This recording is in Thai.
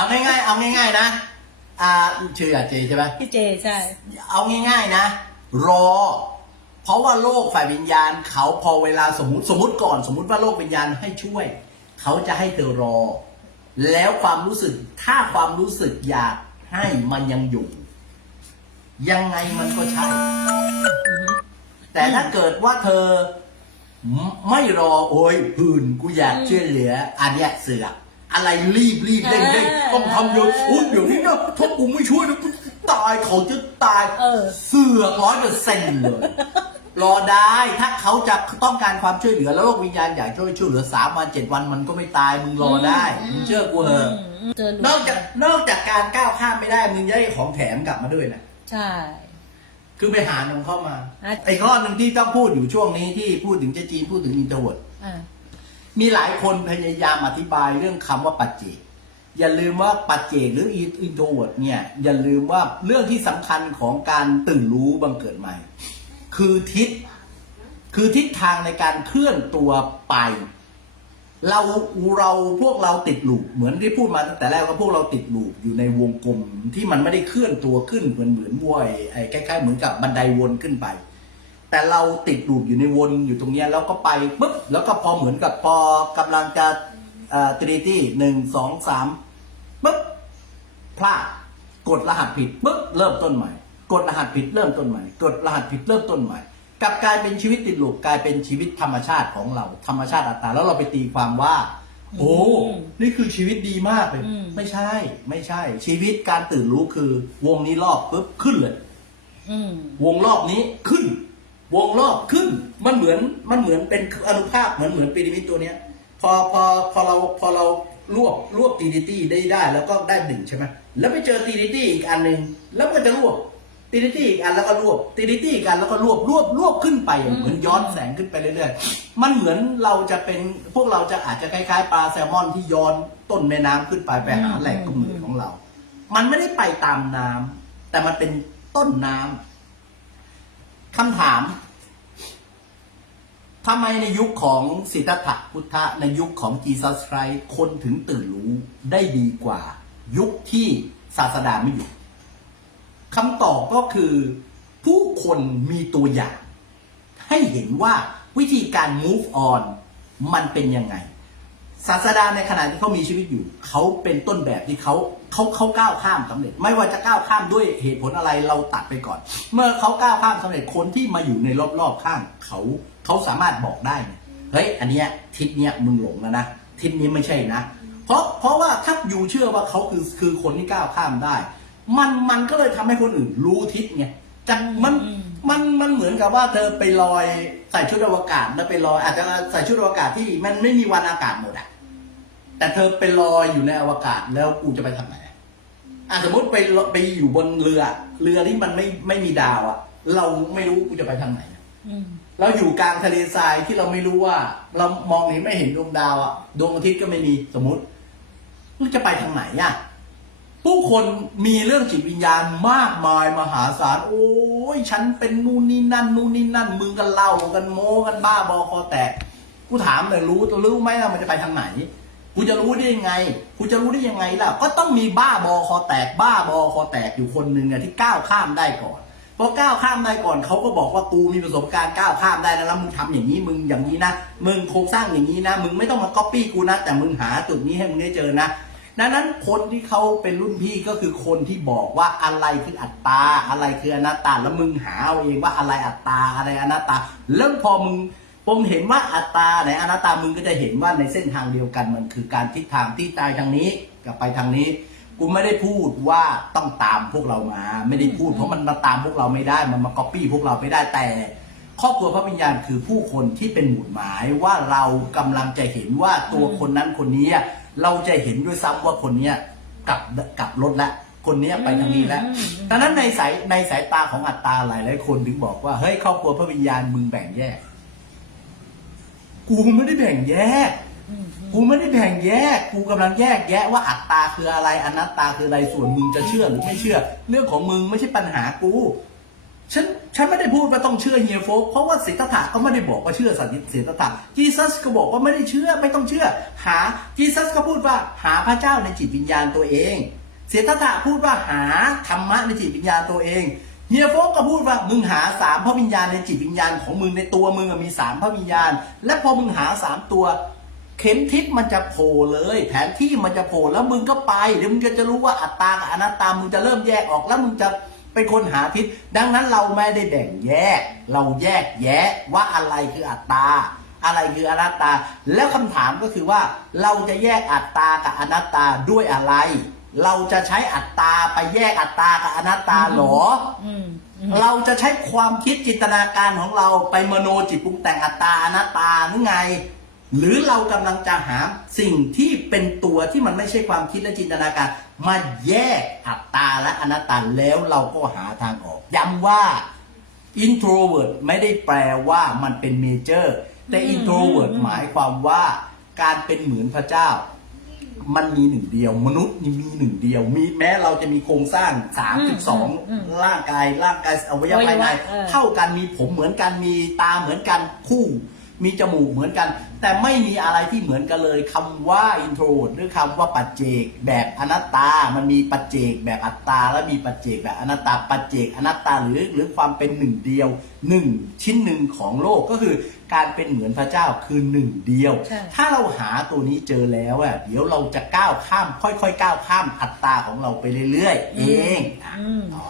เอาง่ายๆ เอาง่าย ๆ นะ อ่าชื่ออาเจใช่ไหมพี่เจใช่เอาง่าย ๆ นะ รอ เพราะว่าโลกฝ่ายวิญญาณ เขาพอเวลาสมมติสมมติก่อน สมมติว่าโลกวิญญาณให้ช่วย เขาจะให้เธอรอ แล้วความรู้สึกถ้าความรู้สึกอยากให้มันยังอยู่ ยังไงมันก็ใช่ แต่ถ้าเกิดว่าเธอ ไม่ไม่รอโอ้ยหื่นกูอยากช่วยเหลือ อันเนี้ยเสือก อะไรรีบรีบเร่งเร่งต้องทำเดี๋ยวอุ้ยเดี๋ยวนี้นะถ้ากูไม่ช่วยนะกูตายเขาจะตายเออ เสือกร้อยเปอร์เซ็นต์เลย รอได้ถ้าเขาจะต้องการความช่วยเหลือแล้วโลกวิญญาณอยากช่วยช่วยเหลือสามวันเจ็ดวันมันก็ไม่ตายมึงรอได้มึงเชื่อกูเหอะอืมเจอหลุนอกจากนอกจากการก้าวข้ามไม่ได้มึงจะได้ของแถมกลับมาด้วยนะ ใช่ คือไปหานมเข้ามา อะ ไอ้ข้อหนึ่งที่ต้องพูดอยู่ช่วงนี้ที่พูดถึงเจ๊จีนพูดถึงอินเทอร์เวิร์ดอ่า มีหลายคนพยายามอธิบายเรื่องคำว่าปัจเจก อย่าลืมว่าปัจเจกหรืออินโทรเวิร์ดเนี่ย อย่าลืมว่าเรื่องที่สำคัญของการตื่นรู้บังเกิดใหม่ คือทิศคือทิศทางในการเคลื่อนตัวไป เราเราพวกเราติดลูปเหมือนที่พูดมาตั้งแต่แรกว่าพวกเราติดลูปอยู่ในวงกลมที่มันไม่ได้เคลื่อนตัวขึ้นเหมือนเหมือนวัวไอ้คล้ายๆเหมือนกับบันไดวนขึ้นไป แต่เราติดลูปอยู่ในวนอยู่ตรงเนี้ยแล้วก็ไปปุ๊บแล้วก็พอเหมือนกับพอกำลังจะตรีตี้หนึ่งสองสามปุ๊บพลาดกดรหัสผิดปุ๊บเริ่มต้นใหม่ กดรหัสผิดเริ่มต้นใหม่ กดรหัสผิดเริ่มต้นใหม่กลับกลายเป็นชีวิตติดลูปกลายเป็นชีวิตธรรมชาติของเรา ธรรมชาติอัตตาแล้วเราไปตีความว่า โอ้นี่คือชีวิตดีมากเลยไม่ใช่ ไม่ใช่ ชีวิตการตื่นรู้คือ วงนี้รอบปุ๊บขึ้นเลยอืมวงรอบนี้ขึ้น วงรอบขึ้นมันเหมือนมันเหมือนเป็นอนุภาคเหมือนเหมือนพีระมิดตัวเนี้ย พอพอพอเราพอเรารวบรวบตีดิตี้ได้ได้แล้วก็ได้หนึ่งใช่ไหมแล้วไปเจอตีดิตี้อีกอันหนึ่งแล้วก็จะรวบตีดิตี้อีกอันแล้วก็รวบตีดิตี้อีกอันแล้วก็รวบรวบรวบขึ้นไปเหมือนย้อนแสงขึ้นไปเรื่อยๆมันเหมือนเราจะเป็นพวกเราจะอาจจะคล้ายๆปลาแซลมอนที่ย้อนต้นแม่น้ำขึ้นไปไปหาแหล่งกำเนิดของเรา มันไม่ได้ไปตามน้ำแต่มันเป็นต้นน้ำ คำถามทำไมในยุคของสิทธัตถะพุทธะในยุคของจีซัสไครคนถึงตื่นรู้ได้ดีกว่า ยุคที่ศาสดาไม่อยู่คำตอบก็คือ ผู้คนมีตัวอย่าง ให้เห็นว่าวิธีการ move on มันเป็นยังไง ศาสดาในขณะที่เขามีชีวิตอยู่ เขาเป็นต้นแบบที่เขา เขาเขาก้าวข้ามสำเร็จ ไม่ว่าจะก้าวข้ามด้วยเหตุผลอะไรเราตัดไปก่อน เมื่อเขาก้าวข้ามสำเร็จคนที่มาอยู่ในรอบๆข้างเขาเขาสามารถบอกได้ไงเฮ้ยอันเนี้ยทิศเนี้ยมึงหลงแล้วนะทิศนี้ไม่ใช่นะ เพราะเพราะว่าถ้าอยู่เชื่อว่าเขาคือคือคนที่ก้าวข้ามได้ มันมันก็เลยทำให้คนอื่นรู้ทิศไงจากมันอืมมันมันเหมือนกับว่าเธอไปลอยใส่ชุดอวกาศแล้วไปลอยอาจจะใส่ชุดอวกาศที่มันไม่มีวันอากาศหมดอะ แต่เธอไปลอยอยู่ในอวกาศแล้วกูจะไปทางไหนอะสมมติไปไปอยู่บนเรือ เรือที่มันไม่ไม่มีดาวอะเราไม่รู้กูจะไปทางไหนอะอืมเราอยู่กลางทะเลทรายที่เราไม่รู้ว่า เรามองเห็นไม่เห็นดวงดาวอะดวงอาทิตย์ก็ไม่มีสมมติเราจะไปทางไหนอะผู้คนมีเรื่องจิตวิญญาณมากมายมหาศาล โอ้ยฉันเป็นนู่นนี่นั่นนู่นนี่นั่นมึงกันเล่ากันโม้กันบ้าบอคอแตกกูถามเลยรู้รู้ไหมล่ะมันจะไปทางไหน กูจะรู้ได้ยังไง กูจะรู้ได้ยังไงล่ะ ก็ต้องมีบ้าบอคอแตกบ้าบอคอแตกอยู่คนหนึ่งอะที่ก้าวข้ามได้ก่อนพอก้าวข้ามได้ก่อนเขาก็บอกว่ากูมีประสบการณ์ก้าวข้ามได้นะแล้วมึงทำอย่างนี้มึงอย่างนี้นะมึงโครงสร้างอย่างนี้นะมึงไม่ต้องมาก๊อปปี้กูนะแต่มึงหาจุดนี้ให้มึงได้เจอนะดังนั้นคนที่เขาเป็นรุ่นพี่ก็คือคนที่บอกว่าอะไรคืออัตตาอะไรคืออนัตตาแล้วมึงหาเอาเองว่าอะไรอัตตาอะไรอนัตตาแล้วพอมึง ผมเห็นว่าอัตตาไหนอนัตตามึงก็จะเห็นว่าในเส้นทางเดียวกันมันคือการทิศทางที่ตายทางนี้กับไปทางนี้ กูไม่ได้พูดว่าต้องตามพวกเรามา ไม่ได้พูดเพราะมันมาตามพวกเราไม่ได้มันมาก๊อปปี้พวกเราไม่ได้แต่ครอบครัวพระวิญญาณคือผู้คนที่เป็นหมุดหมายว่าเรากำลังจะเห็นว่าตัวคนนั้นคนนี้ เราจะเห็นด้วยซ้ำว่าคนเนี้ยกลับกลับรถแล้วคนเนี้ยไปทางนี้แล้วอืมอืมดังนั้นในสายในสายตาของอัตตาหลายหลายคนถึงบอกว่าเฮ้ยครอบครัวพระวิญญาณมึงแบ่งแยก กูไม่ได้แบ่งแยก กูไม่ได้แบ่งแยก กูกำลังแยกแยะว่าอัตตาคืออะไรอนัตตาคืออะไรส่วนมึงจะเชื่อหรือไม่เชื่อ เรื่องของมึงไม่ใช่ปัญหากูฉันฉันไม่ได้พูดว่าต้องเชื่อเฮียโฟกเพราะว่าสิทธัตถะก็ไม่ได้บอกว่าเชื่อสันติสิทธัตถะจีซัสก็บอกว่าไม่ได้เชื่อไม่ต้องเชื่อ หาจีซัสก็พูดว่าหาพระเจ้าในจิตวิญญาณตัวเองสิทธัตถะพูดว่าหาธรรมะในจิตวิญญาณตัวเอง เฮียโฟกก็พูดว่ามึงหาสามพระวิญญาณในจิตวิญญาณของมึงในตัวมึงมีสามพระวิญญาณ และพอมึงหาสามตัว เข็มทิศมันจะโผล่เลย แผนที่มันจะโผล่แล้วมึงก็ไปเดี๋ยวมึงก็จะรู้ว่าอัตตากับอนัตตามึงจะเริ่มแยกออกแล้วมึงจะเป็นคนหาทิศดังนั้นเราไม่ได้แบ่งแยก เราแยกแยะว่าอะไรคืออัตตาอะไรคืออนัตตา แล้วคำถามก็คือว่าเราจะแยกอัตตากับอนัตตาด้วยอะไร เราจะใช้อัตตาไปแยกอัตตากับอนัตตาเหรออืมอืมเราจะใช้ความคิดจินตนาการของเราไปมโนจิตปรุงแต่งอัตตาอนัตตาหรือไง หรือเรากำลังจะหาสิ่งที่เป็นตัวที่มันไม่ใช่ความคิดและจินตนาการ มาแยกอัตตาและอนัตตาแล้วเราก็หาทางออก ย้ำว่า introvert ไม่ได้แปลว่ามันเป็นเมเจอร์แต่อืม introvert อืมหมายความว่าการเป็นเหมือนพระเจ้า มันมีหนึ่งเดียว มนุษย์มีหนึ่งเดียว มีแม้เราจะมีโครงสร้าง32 ร่างกายร่างกายอวัยวะภายในเออ เท่ากันมีผมเหมือนกันมีตาเหมือนกันคู่ มีจมูกเหมือนกัน แต่ไม่มีอะไรที่เหมือนกันเลยคำว่า introvert หรือคำว่าปัจเจกแบบอนัตตา มันมีปัจเจกแบบอัตตา และมีปัจเจกแบบอนัตตา ปัจเจกอนัตตาหรือหรือความเป็นหนึ่งเดียวหนึ่งชิ้นหนึ่งของโลกก็คือการเป็นเหมือนพระเจ้าคือหนึ่งเดียวใช่ถ้าเราหาตัวนี้เจอแล้วอะเดี๋ยวเราจะก้าวข้าม ค่อยๆก้าวข้ามอัตตาของเราไปเรื่อยๆเองอะอืมต่อ